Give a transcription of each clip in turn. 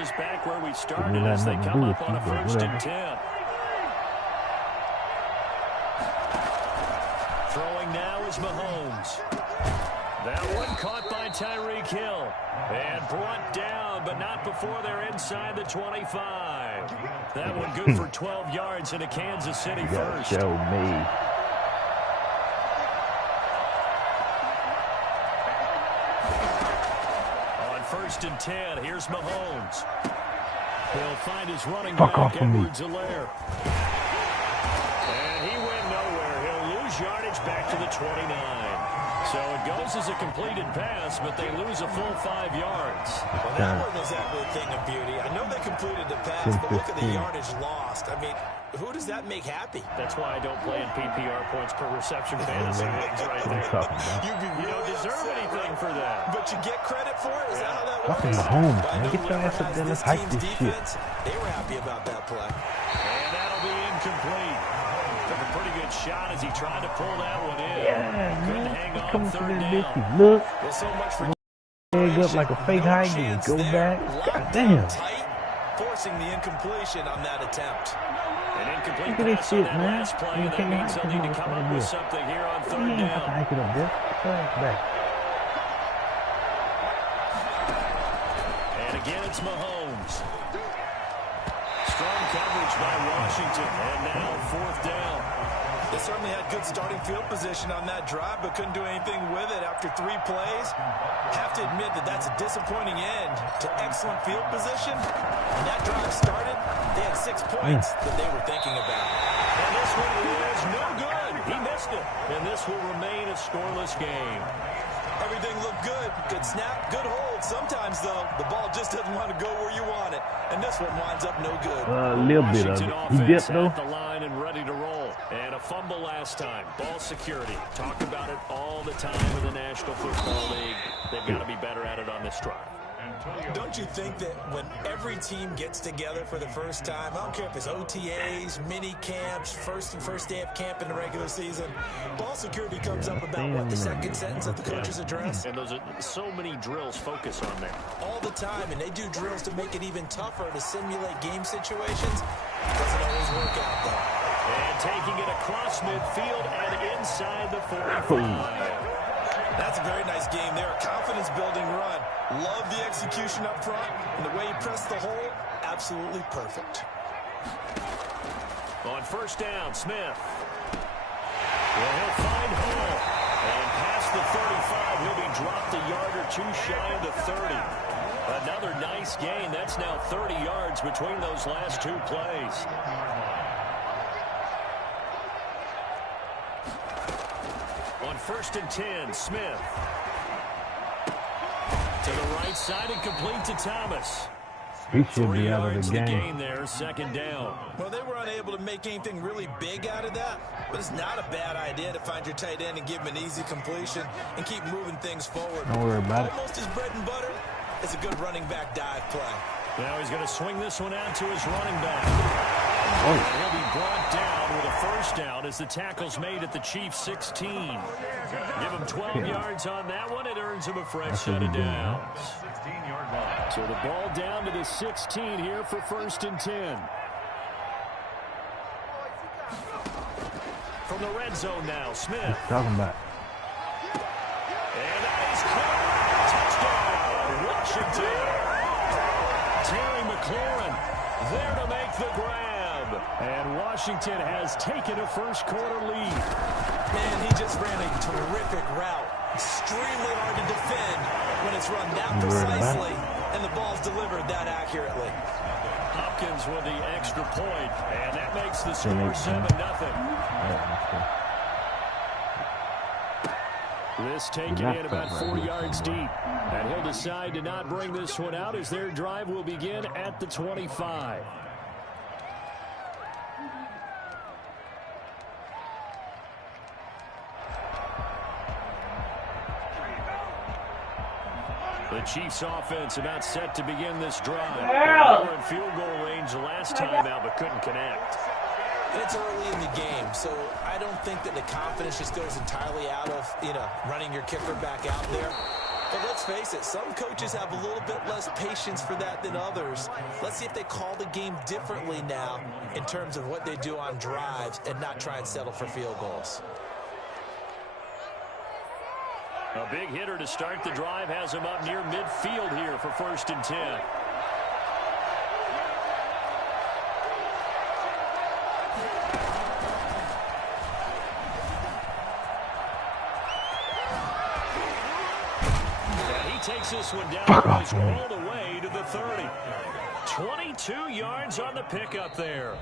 us back where we started as they come up on a 1st and 10. Throwing now is Mahomes. That one caught by Tyreek Hill. And brought down, but not before they're inside the 25. That one good for 12 yards into Kansas City first. Show me. On 1st and 10, here's Mahomes. He'll find his running back, Edwards-Helaire. And he went nowhere. He'll lose yardage back to the 29. So it goes as a completed pass, but they lose a full 5 yards. Well, that wasn't exactly a thing of beauty. I know they completed the pass, but look at the yardage lost. I mean, who does that make happy? That's why I don't play in PPR points per reception fantasy leagues right there. You don't deserve anything for that. But you get credit for it? Is that how that works? Fucking Mahomes, man. Get your ass up there. Let's hype this shit. They were happy about that play. And that'll be incomplete. Took a pretty good shot as he tried to pull that one in. Yeah, couldn't man. hang on Coming from 3rd this down. bitch. Look. Well, so much for Leg up like a fake height and go back. God damn. Tight, forcing the incompletion on that attempt. An incomplete Look at this pass on shit, that man. last play, You and that can't means hype they'll it need to up come right up with here. something here on You 3rd ain't have to down. hype it up there. Back. And again, it's Mahomes. Strong coverage by Washington, and now 4th down. They certainly had good starting field position on that drive, but couldn't do anything with it after 3 plays. Have to admit that that's a disappointing end to excellent field position. When that drive started, they had 6 points that they were thinking about. And this one is no good. He missed it. And this will remain a scoreless game. Everything looked good. Good snap, good hold. Sometimes, though, the ball just doesn't want to go where you want it. And this one winds up no good. A little bit of Washington it. He offense dipped, though. at the line and ready to roll. And a fumble last time. Ball security. Talk about it all the time in the National Football League. They've got to be better at it on this drive. Don't you think that when every team gets together for the first time, I don't care if it's OTAs, mini camps, first day of camp in the regular season, ball security comes up about, what, the second sentence of the coach's address? And those are so many drills focus on that. All the time, and they do drills to make it even tougher to simulate game situations. Doesn't always work out, though. And taking it across midfield and inside the 45. That's a very nice game there. A confidence-building run. Love the execution up front. And the way he pressed the hole, absolutely perfect. On 1st down, Smith. Well, he'll find Hall. And past the 35, he'll be dropped a yard or two shy of the 30. Another nice gain. That's now 30 yards between those last 2 plays. On 1st and 10, Smith. To the right side and complete to Thomas. He should 3 be out of yards the to game. gain there, 2nd down. Well, they were unable to make anything really big out of that, but it's not a bad idea to find your tight end and give him an easy completion and keep moving things forward. Don't worry about it. Almost his bread and butter. It's a good running back dive play. Now he's going to swing this one out to his running back. Oh. He'll be brought down with a 1st down as the tackle's made at the Chiefs' 16. Give him 12 yards on that one. It earns him a fresh set of downs. So the ball down to the 16 here for 1st and 10. From the red zone now, Smith. Talking about. And that is caught. Touchdown, Washington. Terry McLaurin there to make the grab. And Washington has taken a first-quarter lead. Man, he just ran a terrific route. Extremely hard to defend when it's run that precisely and the ball's delivered that accurately. Hopkins with the extra point, and that makes the score 7-0. This taken in about 4 yards deep. And he'll decide to not bring this one out as their drive will begin at the 25. The Chiefs offense about set to begin this drive. They were in field goal range the last time out, but couldn't connect. And it's early in the game, so I don't think that the confidence just goes entirely out of, running your kicker back out there. But let's face it, some coaches have a little bit less patience for that than others. Let's see if they call the game differently now in terms of what they do on drives and not try and settle for field goals. A big hitter to start the drive has him up near midfield here for 1st and 10. And he takes this one down all the way to the 30. 22 yards on the pickup there.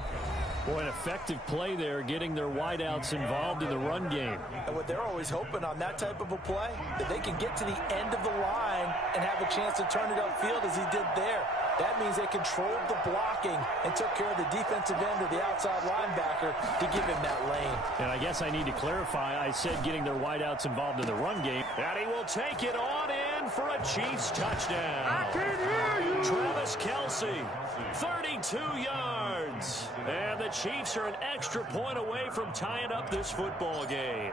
Boy, an effective play there, getting their wideouts involved in the run game. And what they're always hoping on that type of a play, that they can get to the end of the line and have a chance to turn it upfield as he did there. That means they controlled the blocking and took care of the defensive end of the outside linebacker to give him that lane. And I guess I need to clarify, I said getting their wideouts involved in the run game. And he will take it on in for a Chiefs touchdown. I can hear you. Travis Kelce, 32 yards. And the Chiefs are an extra point away from tying up this football game.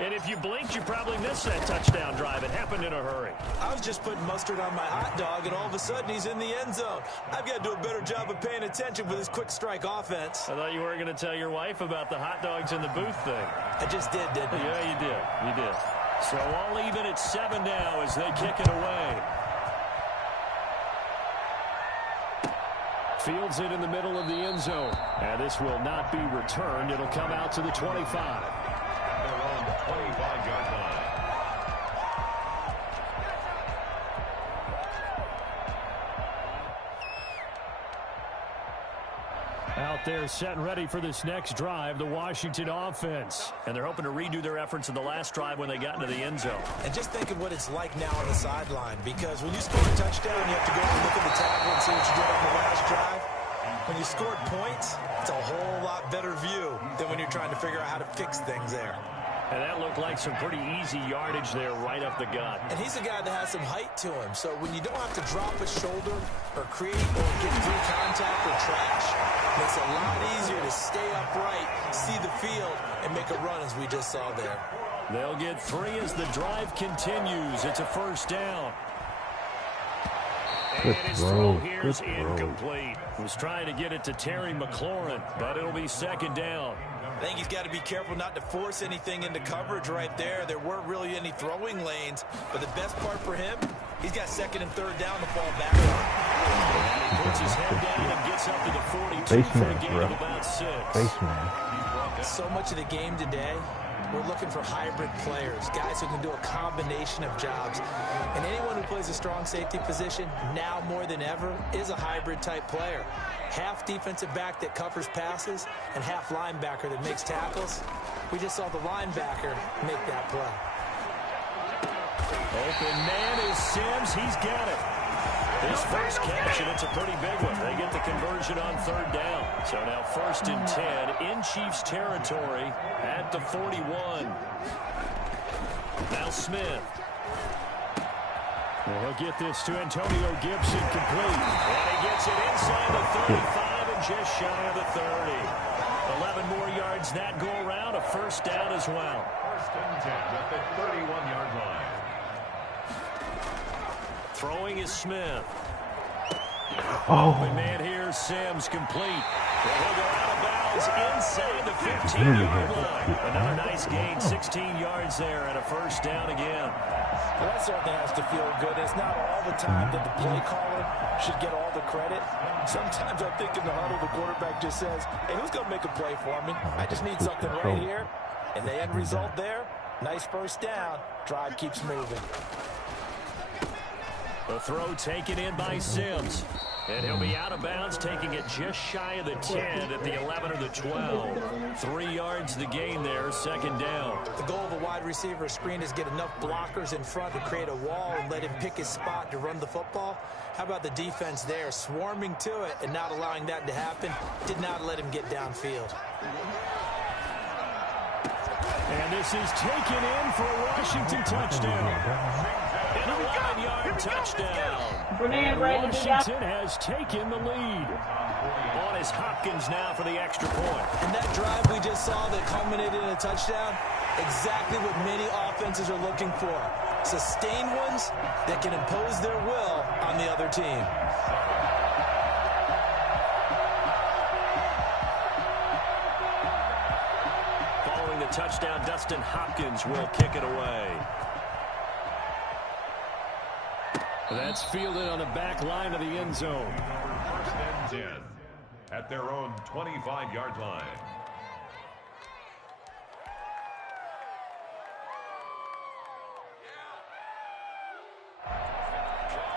And if you blinked, you probably missed that touchdown drive. It happened in a hurry. I was just putting mustard on my hot dog, and all of a sudden he's in the end zone. I've got to do a better job of paying attention with this quick strike offense. I thought you weren't going to tell your wife about the hot dogs in the booth thing. I just did, didn't I? Yeah, you did. You did. So all even at 7 now as they kick it away. Fields it in the middle of the end zone. And this will not be returned. It'll come out to the 25. They're on the 25-yard line. Out there set and ready for this next drive, the Washington offense. And they're hoping to redo their efforts in the last drive when they got into the end zone. And just think of what it's like now on the sideline, because when you score a touchdown, you have to go and look at the tablet and see what you did on the last drive. When you scored points, it's a whole lot better view than when you're trying to figure out how to fix things there. And that looked like some pretty easy yardage there right up the gut. And he's a guy that has some height to him. So when you don't have to drop a shoulder or create or get through contact or trash, it makes it a lot easier to stay upright, see the field, and make a run as we just saw there. They'll get 3 as the drive continues. It's a 1st down. And his throw here is incomplete. Was trying to get it to Terry McLaurin, but it'll be 2nd down. I think he's got to be careful not to force anything into coverage right there. There weren't really any throwing lanes, but the best part for him, he's got 2nd and 3rd down to fall back on. And he puts his head down and gets up to the 42 for a gain of about 6. So much of the game today, we're looking for hybrid players, guys who can do a combination of jobs. And anyone who plays a strong safety position, now more than ever, is a hybrid type player. Half defensive back that covers passes and half linebacker that makes tackles. We just saw the linebacker make that play. Open man is Sims. He's got it. His first catch, and it's a pretty big one. They get the conversion on 3rd down. So now 1st and 10 in Chiefs territory at the 41. Now Smith. Well, he'll get this to Antonio Gibson complete. And he gets it inside the 35 and just shy of the 30. 11 more yards that go around, a 1st down as well. 1st and 10 at the 31-yard line. Throwing is Smith. Oh. Open man here, Sims complete. Well, he'll go out of bounds inside the 15-yard line. Another nice gain, 16 yards there, and a 1st down again. Well, that certainly has to feel good. It's not all the time that the play caller should get all the credit. Sometimes I think in the huddle, the quarterback just says, hey, who's going to make a play for me? I just need something right here. And the end result there, nice 1st down. Drive keeps moving. The throw taken in by Sims. And he'll be out of bounds, taking it just shy of the 10 at the 11 or the 12. 3 yards the gain there, 2nd down. The goal of a wide receiver screen is get enough blockers in front to create a wall and let him pick his spot to run the football. How about the defense there, swarming to it and not allowing that to happen? Did not let him get downfield. And this is taken in for a Washington touchdown. And a 1-yard touchdown. And Washington has taken the lead. On is Hopkins now for the extra point. And that drive we just saw that culminated in a touchdown, exactly what many offenses are looking for. sustained ones that can impose their will on the other team. Following the touchdown, Dustin Hopkins will kick it away. That's fielded on the back line of the end zone. First and 10 at their own 25-yard line.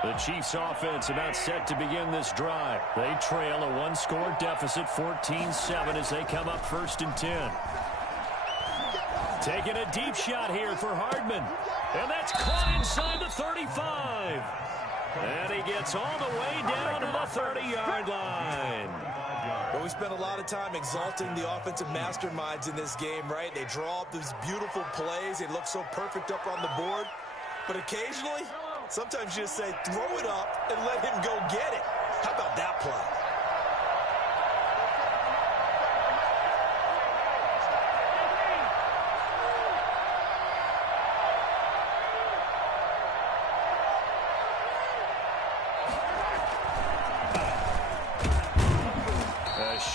The Chiefs offense about set to begin this drive. They trail a one-score deficit, 14-7, as they come up 1st and 10. Taking a deep shot here for Hardman. And that's caught inside the 35. And he gets all the way down to the 30-yard line. Well, we spent a lot of time exalting the offensive masterminds in this game, right? They draw up these beautiful plays. They look so perfect up on the board. But occasionally, sometimes you just say, throw it up and let him go get it. How about that play?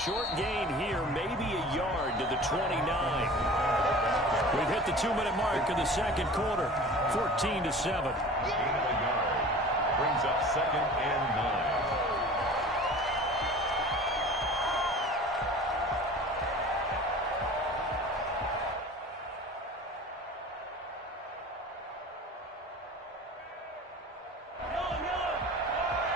Short gain here, maybe a yard to the 29. We've hit the 2-minute mark of the second quarter, 14-7. Gain of a yard brings up 2nd and 9.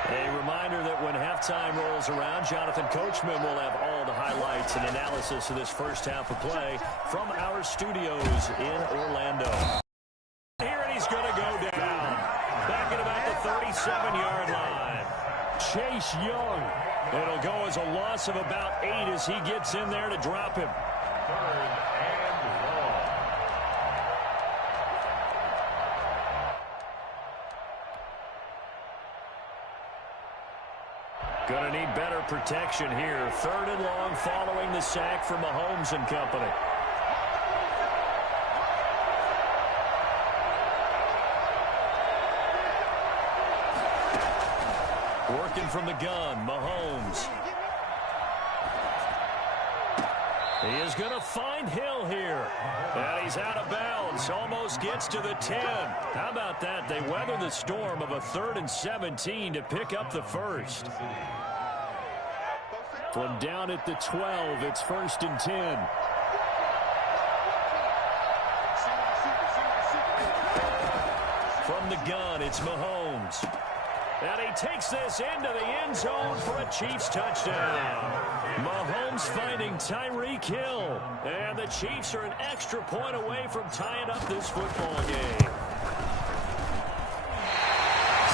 A reminder that when halftime rolls around, Jonathan Coachman will have all the highlights and analysis of this first half of play from our studios in Orlando. Here, and he's going to go down. Back at about the 37-yard line. Chase Young. It'll go as a loss of about 8 as he gets in there to drop him. 3rd and long. Going to need better protection here. 3rd and long following the sack from Mahomes and company. Working from the gun, Mahomes. He is going to find Hill here. And he's out of bounds. Almost gets to the 10. How about that? They weather the storm of a 3rd and 17 to pick up the first. From down at the 12, it's 1st and 10. From the gun, it's Mahomes. And he takes this into the end zone for a Chiefs touchdown. Mahomes finding Tyreek Hill. And the Chiefs are an extra point away from tying up this football game.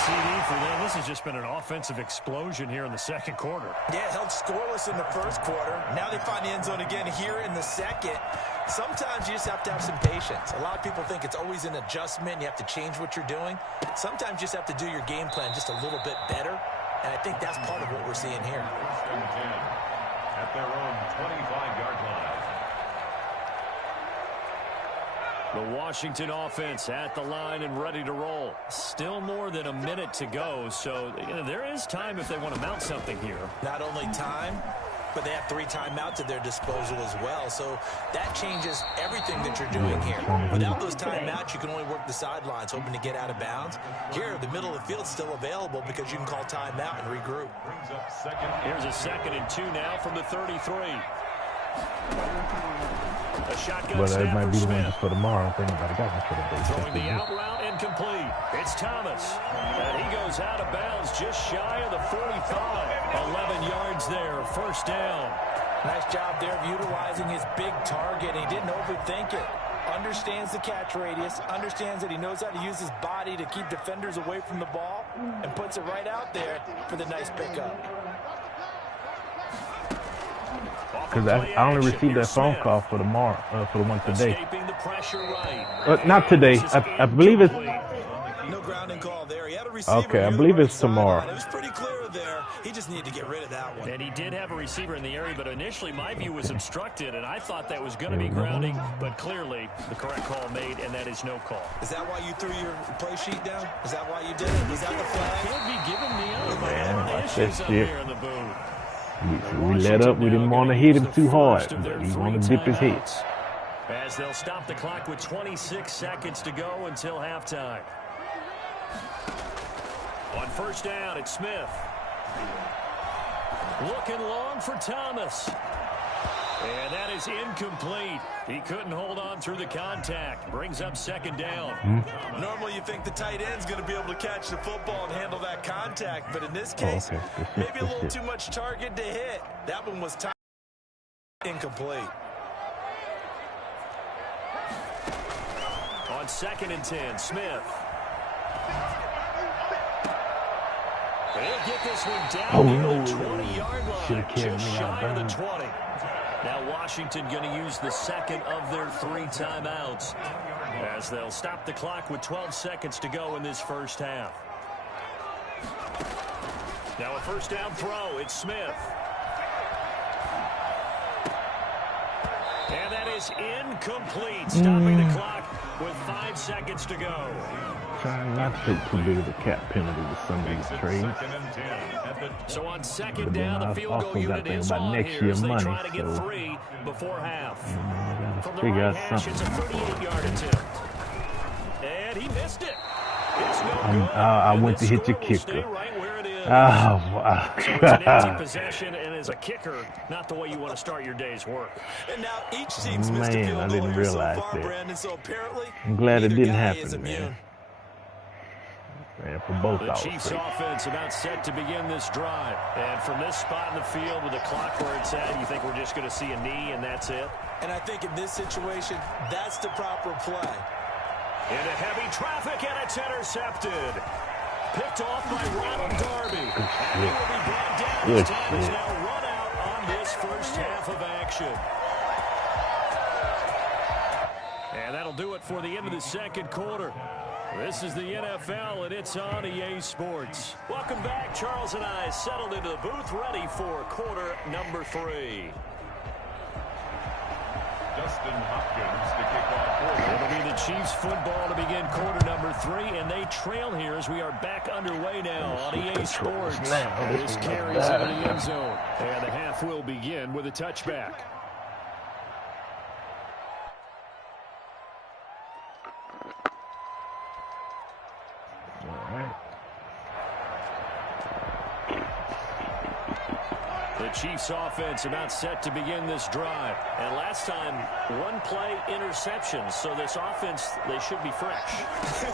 CD for them. This has just been an offensive explosion here in the second quarter. Yeah, held scoreless in the first quarter. Now they find the end zone again here in the second. Sometimes you just have to have some patience. A lot of people think it's always an adjustment. You have to change what you're doing. Sometimes you just have to do your game plan just a little bit better. And I think that's part of what we're seeing here. 1st and 10 at their own 25-yard line. The Washington offense at the line and ready to roll. Still more than a minute to go, so there is time if they want to mount something here. Not only time, but they have 3 timeouts at their disposal as well. So that changes everything that you're doing here. Without those timeouts, you can only work the sidelines, hoping to get out of bounds. Here, the middle of the field's still available because you can call timeout and regroup. Brings up 2nd. Here's a 2nd and 2 now from the 33. A shotgun But snap it might for be the Smith. one for tomorrow. I think nobody got one for the Throwing the out route incomplete. It's Thomas. And he goes out of bounds just shy of the 45. 11 yards there, 1st down. Nice job there of utilizing his big target. He didn't overthink it. Understands the catch radius. Understands that he knows how to use his body to keep defenders away from the ball. And puts it right out there for the nice pickup. Because I only received that phone call for tomorrow, for the one today. Escaping the pressure right. Not today. I believe it's... No grounding call there. He had a receiver Okay, I near the believe right it's tomorrow. sideline. It was pretty clear there. He just need to get rid of that one. And he did have a receiver in the area, but initially my view was obstructed, and I thought that was going to be grounding, but clearly the correct call made, and that is no call. Is that why you threw your play sheet down? Is that why you did it? Was that the flag? Could be giving me out. Man, watch issues that up shit. here in the booth. We let up. We didn't want to hit him too hard, but he wanted to dip his head. As they'll stop the clock with 26 seconds to go until halftime. On first down, it's Smith. Looking long for Thomas. And that is incomplete. He couldn't hold on through the contact. Brings up second down. Normally you think the tight end's going to be able to catch the football and handle that contact, but in this case, maybe a little too much target to hit. That one was incomplete. On 2nd and 10, Smith. They'll get this one down near the 20-yard line, just shy of the 20. Now Washington going to use the second of their 3 timeouts as they'll stop the clock with 12 seconds to go in this first half. Now a first down throw, it's Smith. And that is incomplete, stopping the clock with 5 seconds to go. Trying not to take too big of a cap penalty with some of these trades. So on second down, the field goal unit is on here as they try to get 3 before half. From the right hash, it's a 38-yard attempt. And he missed it. It's no good. I went to hit your kicker. Right where it is. Oh, wow. So it's an empty possession, and as a kicker, not the way you want to start your day's work. And now each team's missed a field goal here so far, Brandon. So apparently, I'm glad it didn't happen, man. Man, for both the Chiefs offense about set to begin this drive. And from this spot in the field with the clock where it's at, you think we're just going to see a knee and that's it? And I think in this situation, that's the proper play. Into heavy traffic, and it's intercepted. Picked off by Ronald Darby. And he will be brought down. His time is now run out on this first half of action. And that'll do it for the end of the second quarter. This is the NFL, and it's on EA Sports. Welcome back. Charles and I settled into the booth, ready for quarter number 3. Dustin Hopkins to kick off. It'll be the Chiefs football to begin quarter number 3, and they trail here as we are back underway now on EA Sports. This carries into the end zone, and the half will begin with a touchback. The Chiefs offense about set to begin this drive. And last time, 1 play interception. So this offense, they should be fresh.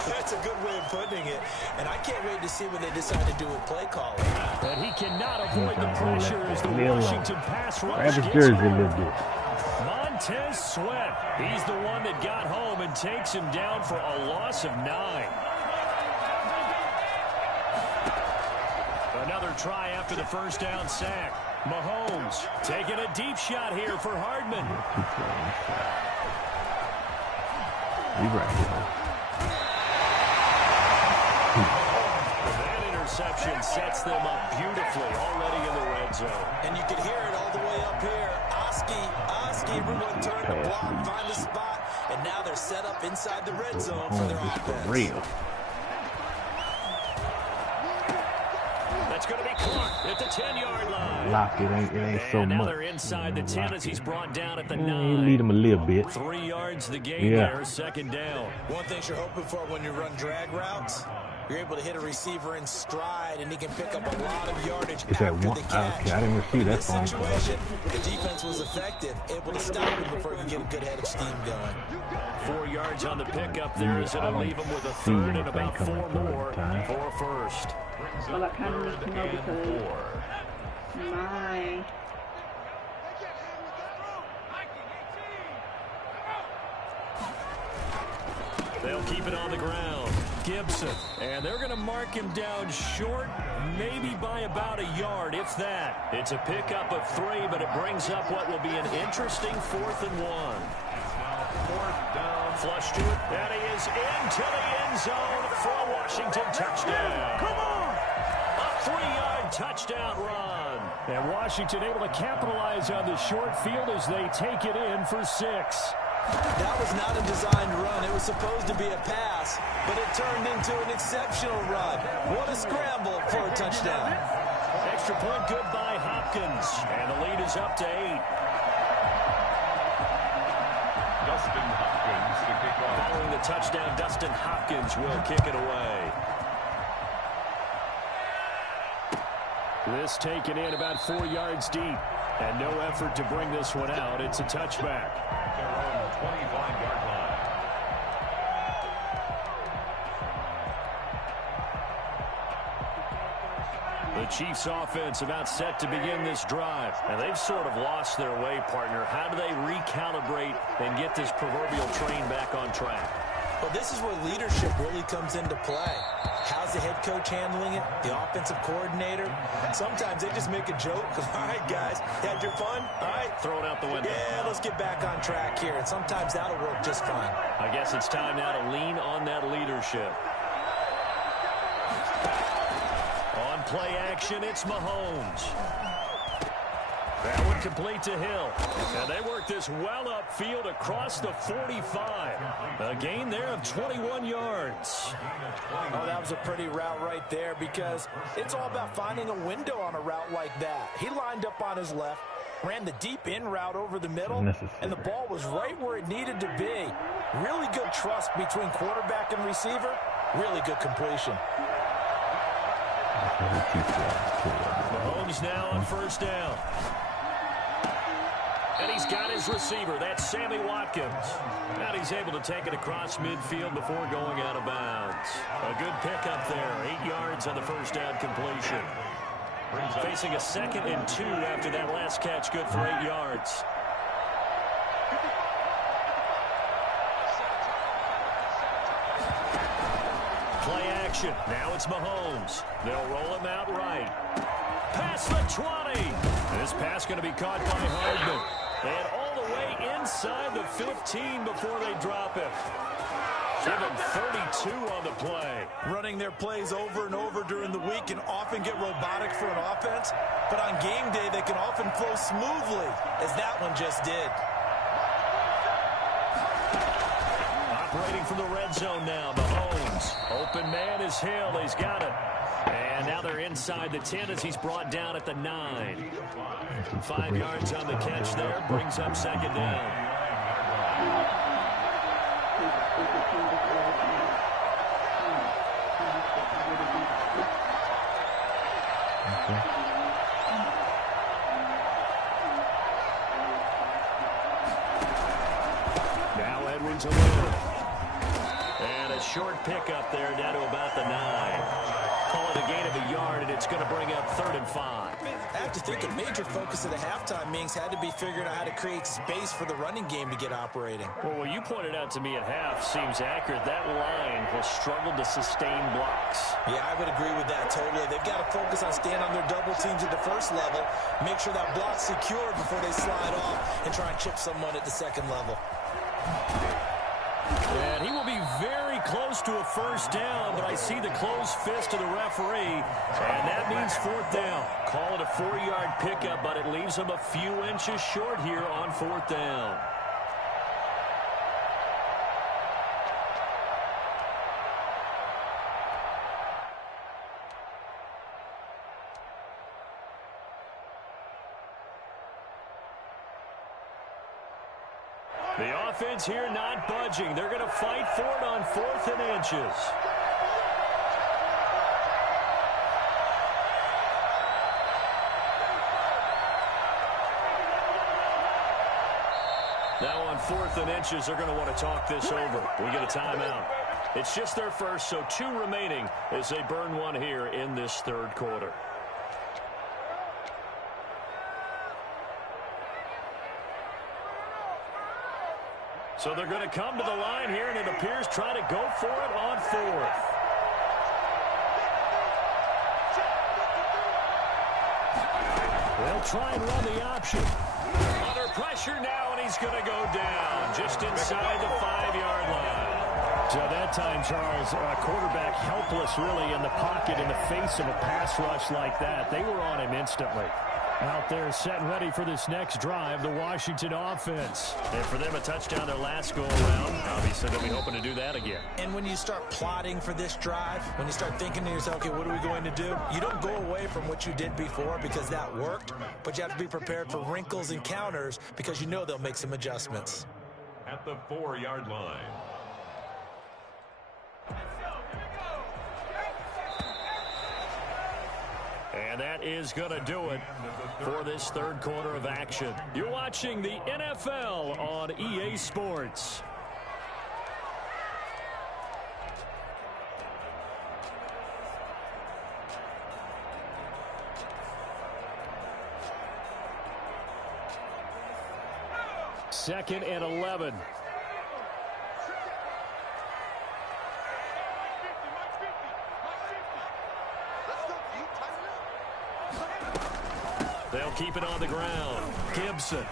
That's a good way of putting it. And I can't wait to see what they decide to do with play calling. And he cannot avoid the pressure as the Washington pass rush gets him. Montez Sweat. He's the one that got home and takes him down for a loss of 9. Another try after the first down sack. Mahomes taking a deep shot here for Hardman. That interception sets them up beautifully already in the red zone. And you can hear it all the way up here. Oski, everyone turn the block, find the spot, and now they're set up inside the red zone for their offense. Real. That's going to be Clark at the 10-yard line. Lock it ain't so much. Now they're inside the 10 as he's brought down at the 9. Lead him a little bit. 3 yards the game there, second down. One thing you're hoping for when you run drag routes, you're able to hit a receiver in stride, and he can pick up a lot of yardage after the catch. Okay, I didn't see that phone call. The defense was effective, able to stop him before he could get a good head of steam going. 4 yards on the pickup there as it'll leave him with a third and about 4 more for a first. Well, I kind of need to know because my... They'll keep it on the ground. Gibson, and they're going to mark him down short, maybe by about a yard, if that. It's a pickup of 3, but it brings up what will be an interesting 4th and 1. Fourth down, flush to it, and he is into the end zone for a Washington touchdown. Come on! A 3-yard touchdown run. And Washington able to capitalize on the short field as they take it in for 6. That was not a designed run. It was supposed to be a pass, but it turned into an exceptional run. What a scramble for a touchdown. Extra point good by Hopkins, and the lead is up to 8. Dustin Hopkins to kick off. Following the touchdown, Dustin Hopkins will kick it away. This taken in about 4 yards deep, and no effort to bring this one out. It's a touchback. Their own 25-yard line. The Chiefs offense about set to begin this drive. And they've sort of lost their way, partner. How do they recalibrate and get this proverbial train back on track? Well, this is where leadership really comes into play. How's the head coach handling it? The offensive coordinator? Sometimes they just make a joke. All right, guys, you had your fun? All right. Throw it out the window. Yeah, let's get back on track here. And sometimes that'll work just fine. I guess it's time now to lean on that leadership. On play action, it's Mahomes. That one complete to Hill. And they work this well upfield across the 45. A gain there of 21 yards. Oh, that was a pretty route right there because it's all about finding a window on a route like that. He lined up on his left, ran the deep in route over the middle, and the ball was right where it needed to be. Really good trust between quarterback and receiver. Really good completion. Mahomes now on first down. And he's got his receiver. That's Sammy Watkins. And he's able to take it across midfield before going out of bounds. A good pickup there. 8 yards on the first down completion. Facing a 2nd and 2 after that last catch. Good for 8 yards. Play action. Now it's Mahomes. They'll roll him out right. Past the 20. This pass going to be caught by Hardman. And all the way inside the 15 before they drop him. Give him 32 on the play. Running their plays over and over during the week can often get robotic for an offense, but on game day they can often flow smoothly, as that one just did. Operating from the red zone now, Mahomes. Open man is Hill. He's got it. And now they're inside the 10 as he's brought down at the 9. 5 yards on the catch there. Brings up 2nd down. Now Edwards alone. And a short pickup there down to about the 9. Call it a gain of a yard, and it's going to bring up 3rd and 5. I have to think a major focus of the halftime meetings had to be figuring out how to create space for the running game to get operating. Well, what you pointed out to me at half seems accurate. That line has struggled to sustain blocks. Yeah, I would agree with that totally. They've got to focus on staying on their double teams at the first level, make sure that block's secured before they slide off and try and chip someone at the 2nd level. And he will be very close to a first down, but I see the closed fist of the referee, and that means 4th down. Call it a 4-yard pickup, but it leaves him a few inches short here on 4th down. The offense here not budging. They're going to fight for it on 4th and inches. Now on 4th and inches, they're going to want to talk this over. We get a timeout. It's just their first, so 2 remaining as they burn one here in this 3rd quarter. So they're going to come to the line here, and it appears try to go for it on 4th. They'll try and run the option. Under pressure now, and he's going to go down just inside the 5-yard line. So that time, Charles, quarterback helpless really in the pocket in the face of a pass rush like that. They were on him instantly. Out there set and ready for this next drive, the Washington offense. And for them, a touchdown their last go-around. Obviously, they'll be hoping to do that again. And when you start plotting for this drive, when you start thinking to yourself, okay, what are we going to do? You don't go away from what you did before because that worked, but you have to be prepared for wrinkles and counters because you know they'll make some adjustments. At the 4-yard line. And that is going to do it for this third quarter of action. You're watching the NFL on EA Sports. Second and 11. They'll keep it on the ground. Gibson.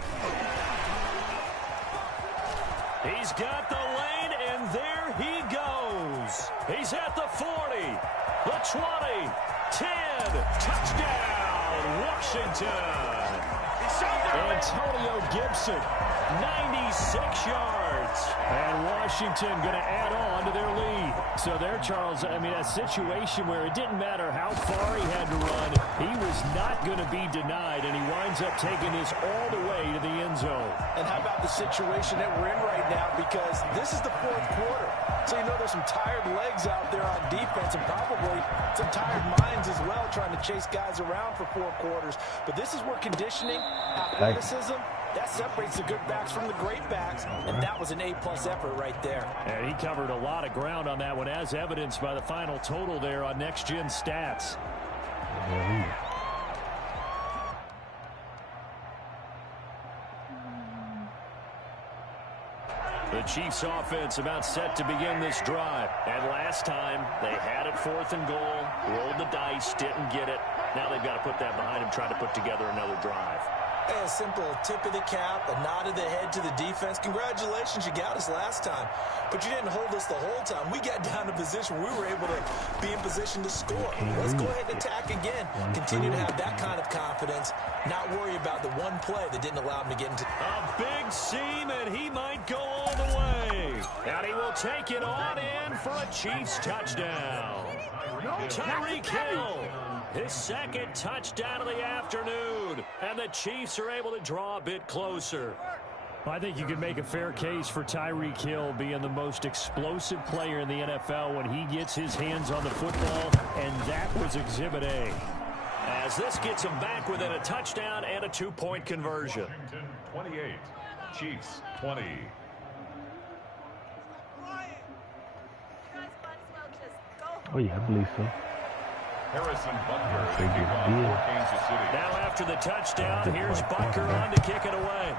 He's got the lane, and there he goes. He's at the 40, the 20, 10. Touchdown, Washington. Antonio Gibson, 96 yards. And Washington going to add on to their lead. So there, Charles, I mean, a situation where it didn't matter how far he had to run, he was not going to be denied, and he winds up taking this all the way to the end zone. And how about the situation that we're in right now? Because this is the fourth quarter. So you know there's some tired legs out there on defense and probably some tired minds as well trying to chase guys around for 4 quarters. But this is where conditioning, athleticism, that separates the good backs from the great backs, and that was an A-plus effort right there. And he covered a lot of ground on that one, as evidenced by the final total there on Next Gen Stats. The Chiefs offense about set to begin this drive. And last time, they had it 4th and goal, rolled the dice, didn't get it. Now they've got to put that behind them, try to put together another drive. A simple tip of the cap, a nod of the head to the defense. Congratulations, you got us last time. But you didn't hold us the whole time. We got down to position. We were able to be in position to score. Let's go ahead and attack again. Continue to have that kind of confidence. Not worry about the one play that didn't allow him to get into. A big seam, and he might go all the way. And he will take it on in for a Chiefs touchdown. Tyreek Hill. His second touchdown of the afternoon. And the Chiefs are able to draw a bit closer. I think you can make a fair case for Tyreek Hill being the most explosive player in the NFL when he gets his hands on the football, and that was Exhibit A. As this gets him back within a touchdown and a 2-point conversion. Washington 28, Chiefs 20. Oh, yeah, I believe so. Harrison Butker is the kickoff for Kansas City. Now after the touchdown, here's Butker on to kick it away.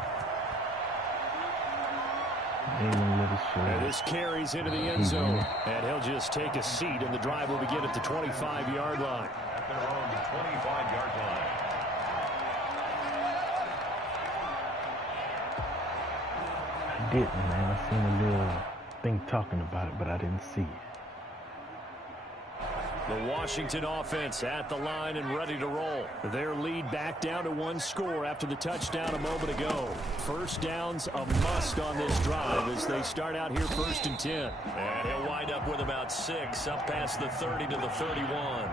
And this carries into the end zone. And he'll just take a seat, and the drive will begin at the 25-yard line. They're on the 25-yard line. I didn't, man. I seen a little thing talking about it, but I didn't see it. The Washington offense at the line and ready to roll. Their lead back down to 1 score after the touchdown a moment ago. First down's a must on this drive as they start out here 1st and 10. And he'll wind up with about 6 up past the 30 to the 31.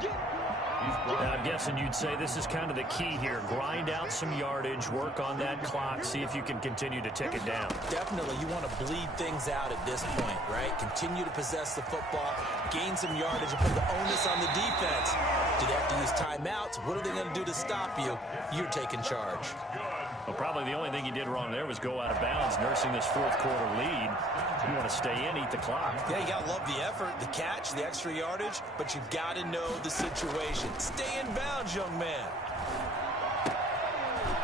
Now, I'm guessing you'd say this is kind of the key here. Grind out some yardage, work on that clock, see if you can continue to tick it down. Definitely, you want to bleed things out at this point, right? Continue to possess the football, gain some yardage, and put the onus on the defense. Do they have to use timeouts? What are they going to do to stop you? You're taking charge. Well, probably the only thing he did wrong there was go out of bounds, nursing this 4th quarter lead. You want to stay in, eat the clock. Yeah, you got to love the effort, the catch, the extra yardage, but you've got to know the situation. Stay in bounds, young man.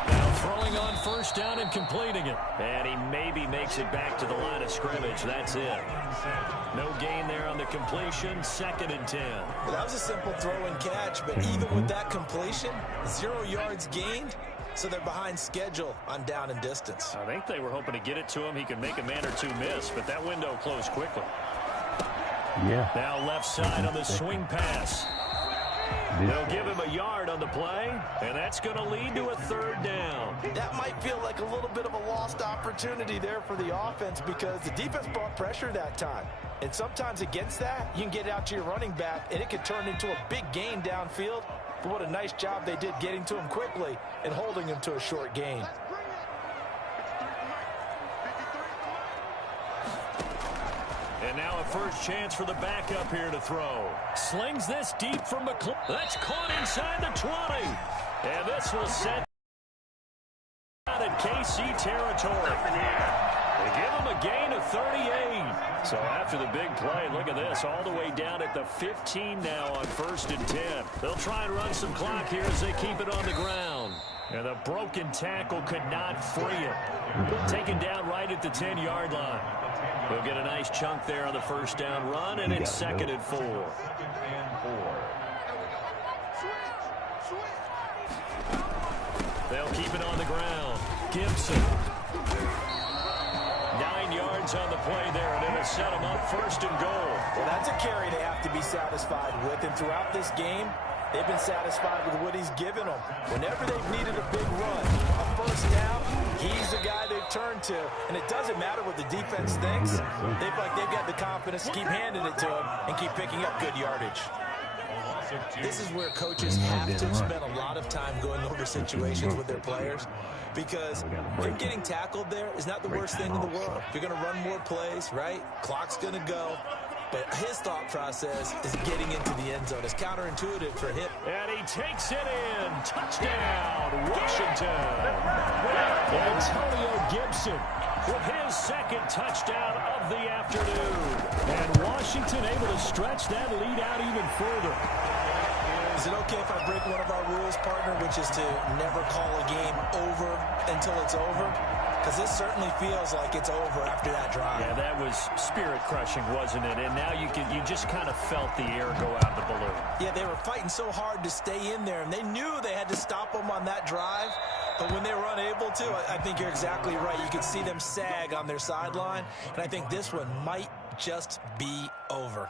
Now throwing on 1st down and completing it. And he maybe makes it back to the line of scrimmage. That's it. No gain there on the completion. 2nd and 10. Well, that was a simple throw and catch, but even with that completion, 0 yards gained. So they're behind schedule on down and distance. I think they were hoping to get it to him. He could make a man or two miss, but that window closed quickly. Yeah. Now left side on the swing pass. They'll give him a yard on the play, and that's going to lead to a 3rd down. That might feel like a little bit of a lost opportunity there for the offense because the defense brought pressure that time. And sometimes against that, you can get it out to your running back, and it can turn into a big gain downfield. But what a nice job they did getting to him quickly and holding him to a short gain. And now a first chance for the backup here to throw. Slings this deep from McClure. That's caught inside the 20. And this will set out at KC territory. They give him a gain of 38. So after the big play, look at this, all the way down at the 15 now on 1st and 10. They'll try and run some clock here as they keep it on the ground. And the broken tackle could not free him. Taken down right at the 10-yard line. We'll get a nice chunk there on the 1st down run, and it's 2nd and 4. They'll keep it on the ground. Gibson. 9 yards on the play there, and it'll set them up 1st and goal. Well, that's a carry they have to be satisfied with, and throughout this game, they've been satisfied with what he's given them. Whenever they've needed a big run, a 1st down, he's the guy they've turned to. And it doesn't matter what the defense thinks. They've got the confidence to keep handing it to him and keep picking up good yardage. This is where coaches have to spend a lot of time going over situations with their players because him getting tackled there is not the worst thing in the world. You're going to run more plays, right? Clock's going to go. But his thought process is getting into the end zone. It's counterintuitive for him. And he takes it in. Touchdown, Washington. Antonio Gibson with his 2nd touchdown of the afternoon. And Washington able to stretch that lead out even further. Is it okay if I break one of our rules, partner, which is to never call a game over until it's over? Because this certainly feels like it's over after that drive. Yeah, that was spirit-crushing, wasn't it? And now you just kind of felt the air go out of the balloon. Yeah, they were fighting so hard to stay in there, and they knew they had to stop them on that drive. But when they were unable to, I think you're exactly right. You could see them sag on their sideline, and I think this one might just be over.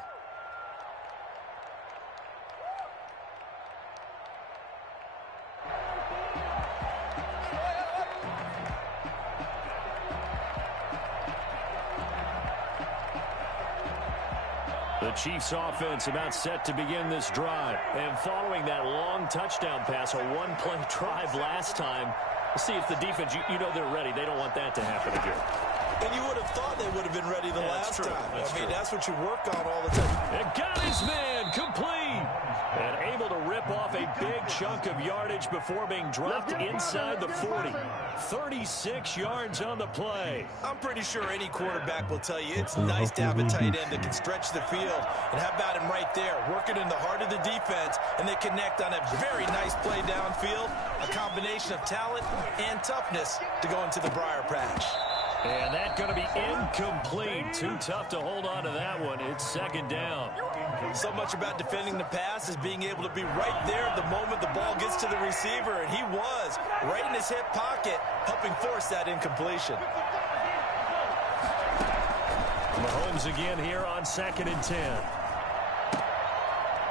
The Chiefs offense about set to begin this drive. And following that long touchdown pass, a 1-play drive last time, we'll see if the defense, you know they're ready. They don't want that to happen again. And you would have thought they would have been ready the last time. That's what you work on all the time. And got his man complete. And able to rip off a big chunk of yardage before being dropped inside the 40. 36 yards on the play. I'm pretty sure any quarterback will tell you it's nice to have a tight end that can stretch the field. And how about him right there, working in the heart of the defense, and they connect on a very nice play downfield. A combination of talent and toughness to go into the briar patch. And that's going to be incomplete. Too tough to hold on to that one. It's 2nd down. So much about defending the pass is being able to be right there at the moment the ball gets to the receiver, and he was right in his hip pocket, helping force that incompletion. Mahomes again here on 2nd and 10.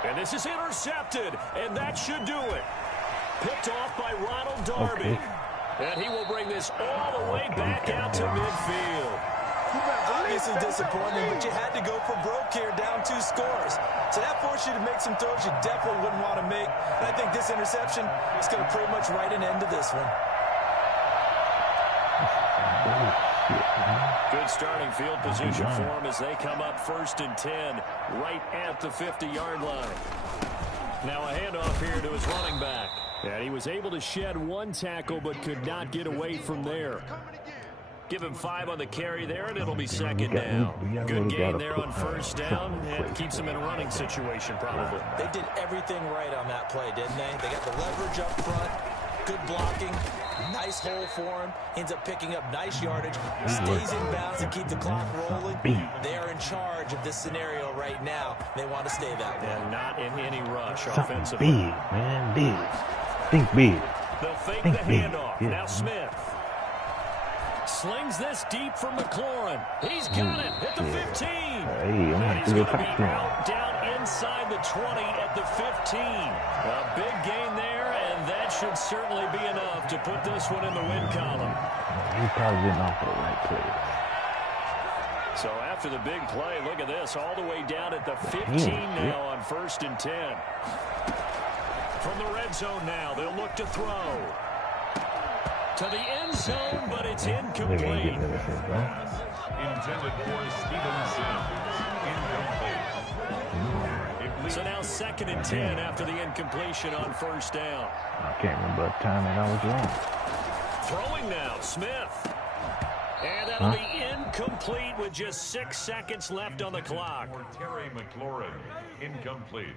And this is intercepted, and that should do it. Picked off by Ronald Darby. Okay. And he will bring this all the way back out to midfield. Obviously disappointing, but you had to go for broke here, down 2 scores. So that forced you to make some throws you definitely wouldn't want to make. And I think this interception is going to pretty much write an end to this one. Good starting field position for him as they come up 1st and 10, right at the 50-yard line. Now a handoff here to his running back. And he was able to shed 1 tackle but could not get away from there. Give him 5 on the carry there, and it'll be 2nd down. Good gain there on 1st down, and keeps him in a running situation probably. They did everything right on that play, didn't they? They got the leverage up front, good blocking, nice hole for him, ends up picking up nice yardage, stays in bounds to keep the clock rolling. They are in charge of this scenario right now. They want to stay that way. And not in any rush Something offensively. big, man, big. Think big. They'll fake Think the big. handoff. Yeah. Now Smith. Slings this deep for McLaurin. He's got it at the 15. Hey, I'm And going he's to going go to be touchdown. out down inside the 20 at the 15. A big gain there, and that should certainly be enough to put this one in the win column. He's probably getting off the right place. So after the big play, look at this, all the way down at the 15 now on 1st and 10. From the red zone now, they'll look to throw. To the end zone, but it's incomplete. Intended for Steven Sims. Incomplete. So now 2nd and 10 after the incompletion on 1st down. I can't remember what time that I was wrong. Throwing now, Smith. And that'll be incomplete with just 6 seconds left on the clock. For Terry McLaurin. Incomplete.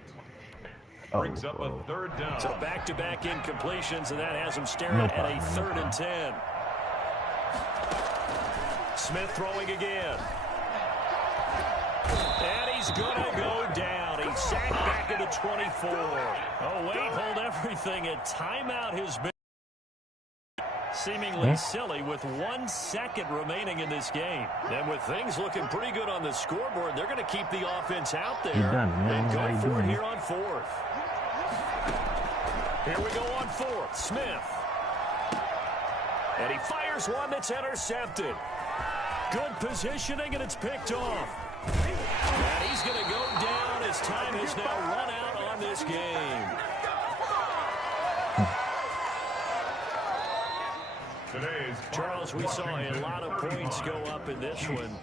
Brings up a 3rd down. So back-to-back incompletions, and that has him staring at a 3rd and 10. Smith throwing again. And he's going to go down. He's sacked back at the 24. Oh, wait, hold everything. A timeout has been seemingly silly with 1 second remaining in this game. And with things looking pretty good on the scoreboard, they're going to keep the offense out there and go for it here on 4th. Here we go on 4th. Smith. And he fires one that's intercepted. Good positioning, and it's picked off. And he's going to go down as time has now run out on this game. Charles, we saw a lot of points go up in this one.